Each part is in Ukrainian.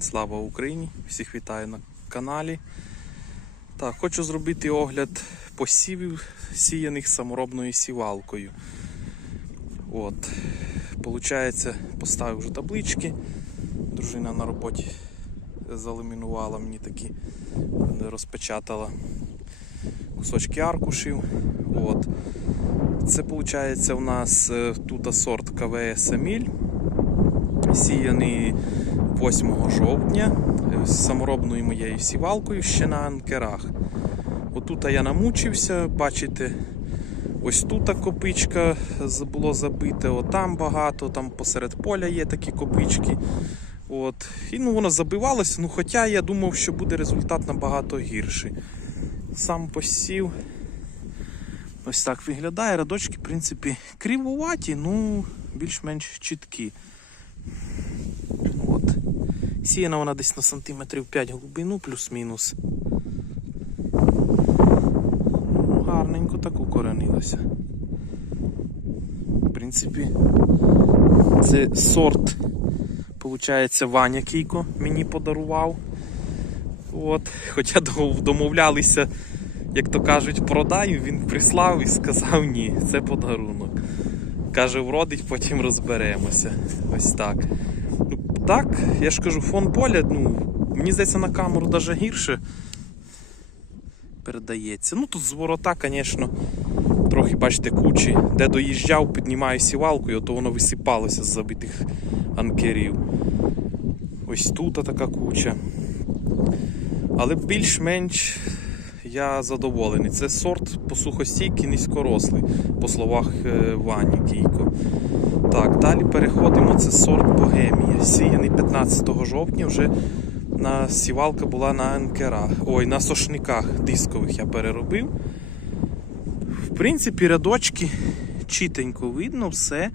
Слава Україні! Всіх вітаю на каналі. Так, хочу зробити огляд посівів, сіяних саморобною сівалкою. От, Получається, поставив вже таблички. Дружина на роботі заламінувала мені такі, розпечатала кусочки аркушів. От. Це виходить у нас е, тут сорт КВС Еміль, сіяний 8 жовтня з саморобною моєю сівалкою ще на анкерах. Отут я намучився, бачите, ось тут копичка було забите, отам багато, там посеред поля є такі копички. От. І ну, воно забивалося, ну, хоча я думав, що буде результат набагато гірший. Сам посів. Ось так виглядає. Радочки, в принципі, кривуваті, ну більш-менш чіткі. От. Сіяна вона десь на сантиметрів 5 глибину, плюс-мінус. Ну, Гарненько так укоренилося. В принципі, це сорт, виходить, Ваня Кійко мені подарував. От. Хоча домовлялися, як то кажуть, продай, він прислав і сказав ні, це подарунок. Каже, вродить, потім розберемося. Ось так. Ну, так, я ж кажу, фон поля, ну, мені здається, на камеру навіть гірше передається. Ну тут з ворота, звісно, трохи, бачите, кучі. Де доїжджав, піднімаю сівалкою, то воно висипалося з забитих анкерів. Ось тут така куча. Але більш-менш я задоволений. Це сорт посухостійкий, низькорослий, по словах е, Вані Кійко. Так, далі переходимо. Це сорт Богемія. Сіяний 15 жовтня вже на сівалка була на анкерах. Ой, на сошниках дискових я переробив. В принципі, рядочки чітенько видно все,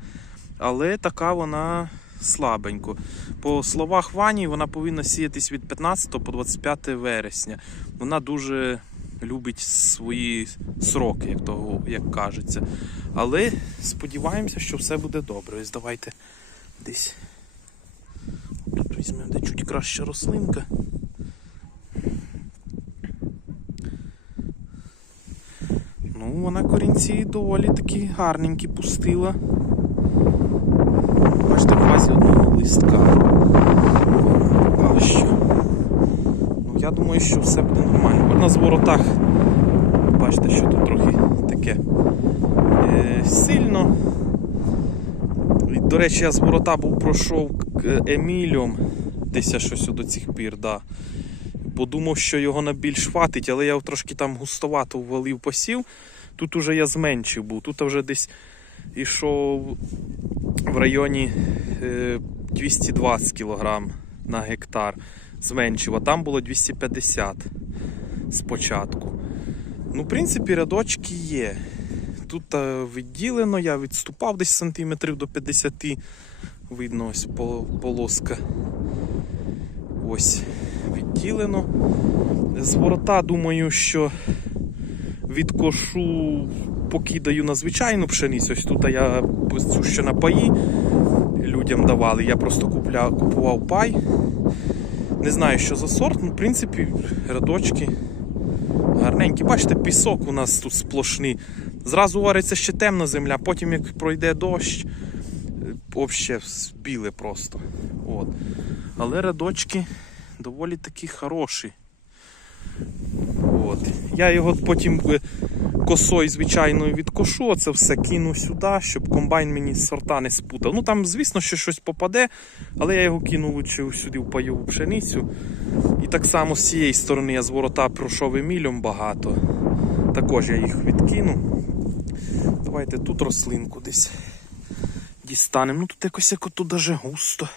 але така вона слабенько. По словах Вані, вона повинна сіятись від 15 по 25 вересня. Вона дуже любить свої сроки, як, того, як кажеться. Але сподіваємося, що все буде добре. Ось давайте десь. Тут візьмемо де чуть краща рослинка. Ну, вона корінці доволі такі гарненькі пустила. Бачите, в фазі одного листка. А що? Ну, думаю, що все буде нормально. От на зворотах, бачите, що тут трохи таке е, сильно. І, До речі, я з ворота був пройшов к Емілем, десь я щось до цих пір, да. Подумав, що його на більш хватить, але я трошки там густовато ввалив посів. Тут уже я зменшив був. Тут вже десь ішов в районі е, 220 кг на гектар. Зменшив, а там було 250 спочатку. Ну, в принципі, рядочки є. Тут е, відділено, я відступав десь сантиметрів до 50. Видно ось полоска. Ось відділено. З ворота думаю, що відкошу, покидаю на звичайну пшеницю. Ось тут я цю ще на паї людям давали. Я просто купля, купував пай. Не знаю, що за сорт, ну, в принципі, рядочки гарненькі. Бачите, пісок у нас тут сплошний. Зразу вариться ще темна земля, потім як пройде дощ, взагалі біле просто. От. Але рядочки доволі такі хороші. От. Я його потім косою звичайною відкошу, це все кину сюди, щоб комбайн мені сорта не спутав. Ну там, звісно, що щось попаде, але я його кину лучше сюди в пайову пшеницю. І так само з цієї сторони я з ворота пройшов емілем багато. Також я їх відкину. Давайте тут рослинку десь дістанемо. Ну тут якось як тут даже густо.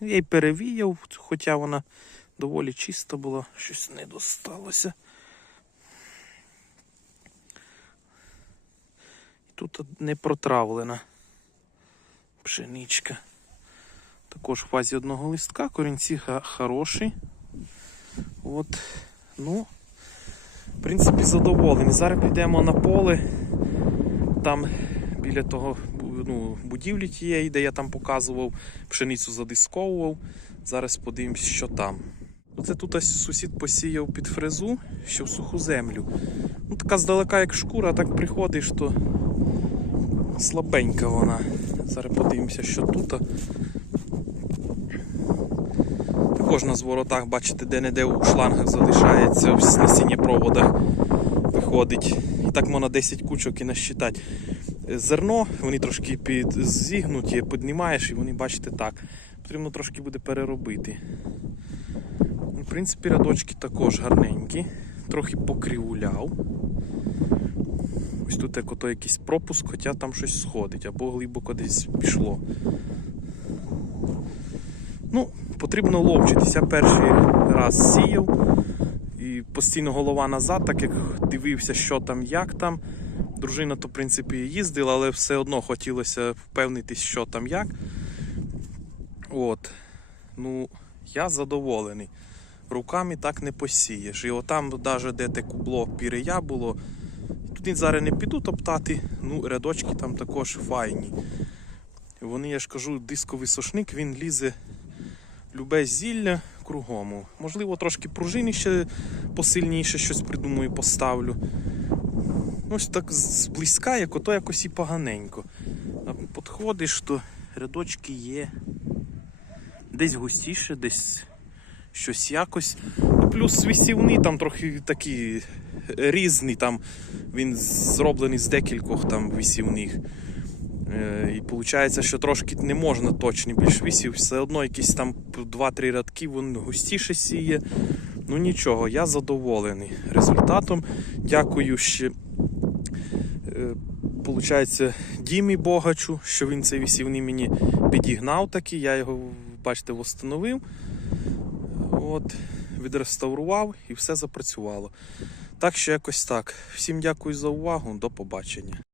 Я й перевіяв, хоча вона доволі чиста була, щось не досталося. Тут не протравлена пшеничка. Також в фазі одного листка, корінці хороші. От, ну, в принципі, задоволені. Зараз підемо на поле. Там біля того ну, будівлі тієї, де я там показував, пшеницю задисковував. Зараз подивимось, що там. Оце тут сусід посіяв під фрезу, ще в суху землю. Ну, така здалека, як шкура, так приходиш, то слабенька вона. Зараз подивимося, що тут. Також на зворотах, бачите, де-не-де у шлангах залишається, ось на сінєпроводах виходить. І так можна 10 кучок і насчитати. Зерно, вони трошки під зігнуті, піднімаєш і вони, бачите, так. Потрібно трошки буде переробити. В принципі, рядочки також гарненькі, трохи покривуляв. Ось тут як ото якийсь пропуск, хоча там щось сходить, або глибоко десь пішло. Ну, потрібно ловчитися. Я перший раз сіяв і постійно голова назад, так як дивився, що там, як там. Дружина то, в принципі, їздила, але все одно хотілося впевнитись, що там як. От. Ну, я задоволений. Руками так не посієш. І отам, навіть де те кубло пірия було, туди зараз не піду топтати, ну, рядочки там також файні. Вони, я ж кажу, дисковий сошник, він лізе любе зілля кругом. Можливо, трошки пружиніше посильніше щось придумаю, поставлю. Ось так зблизька, як ото якось і поганенько. А підходиш, то рядочки є. Десь густіше, десь щось якось. Ну, плюс висівний там трохи такі різні, там він зроблений з декількох там висівних. Е, І виходить, що трошки не можна точно більш висів, все одно якісь там 2-3 рядки, він густіше сіє. Ну нічого, я задоволений результатом. Дякую ще. е, Получається, Дімі Богачу, що він цей висівний мені підігнав такий, я його, бачите, встановив. От, відреставрував і все запрацювало. Так що якось так. Всім дякую за увагу, до побачення.